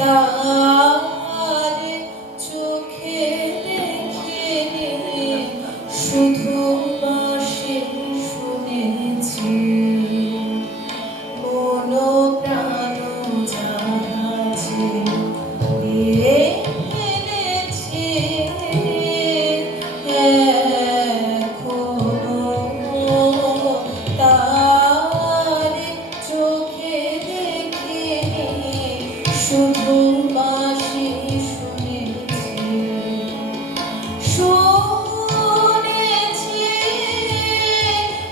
তার চোখে দেখিনি, শুধু বাঁশি শুনেছি। মন প্রাণ জাহাজে দিয়ে এনেছি, এখনো তার চোখে দেখিনি, শুধু বাঁশি শুনেছি। শুনেছি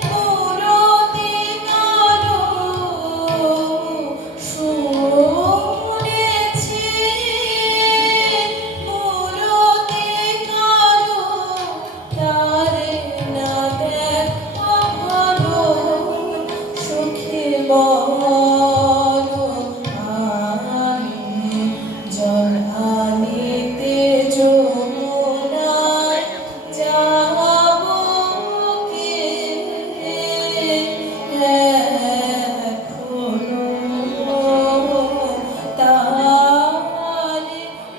মুরতি কারো, শুনেছি মুরতি কারো, তারে না দেখা ভালো, সুখী বলো আমি জল আনিতে যমুনায় যাব কে, এখনো তার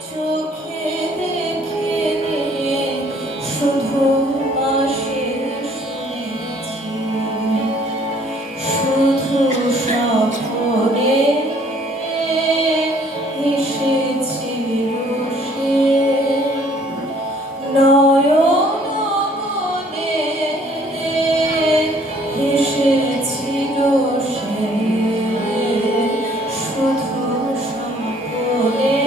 চোখে দেখিনি, শুধু বাঁশি শুনেছি। শুধু স্বপ্নে এসেছিল সে, নয়ন মনে এসেছিল সে, শুধু স্বপ্নে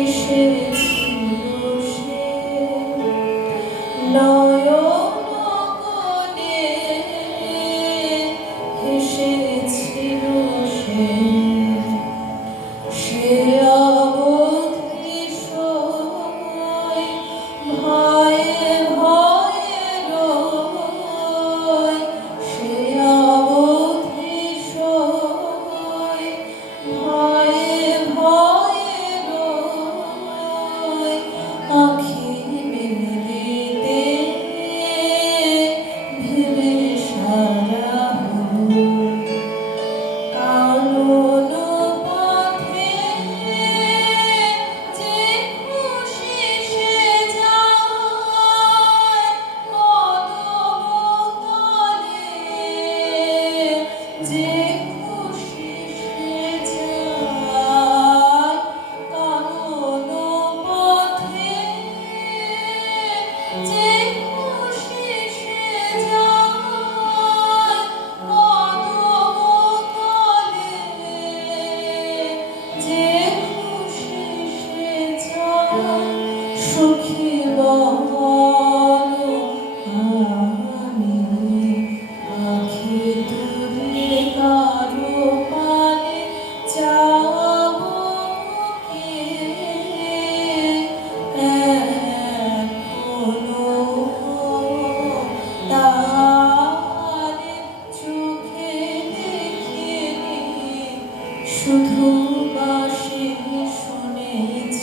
এসেছিল সে, নয়ন মনে এসেছিল সে। সে অবধি সয় ভয়ে ভয়ে রয়, সে অবধি সয় ভয়ে ভয়ে রয়, আঁখি মেলিতে ভেবে সারা হয়। কানন পথে যে খুশি সে যায়, কদম তলে যে খুশি সে যায়, কানন পথে যে খুশি সে যায়, কদম তলে যে খুশি সে যায়, সুখী বলো আমি আঁখি তুলে কারো পানে যাব কে, এখনো তার চোখে দেখিনি, শুধু বাঁশি শুনেছি।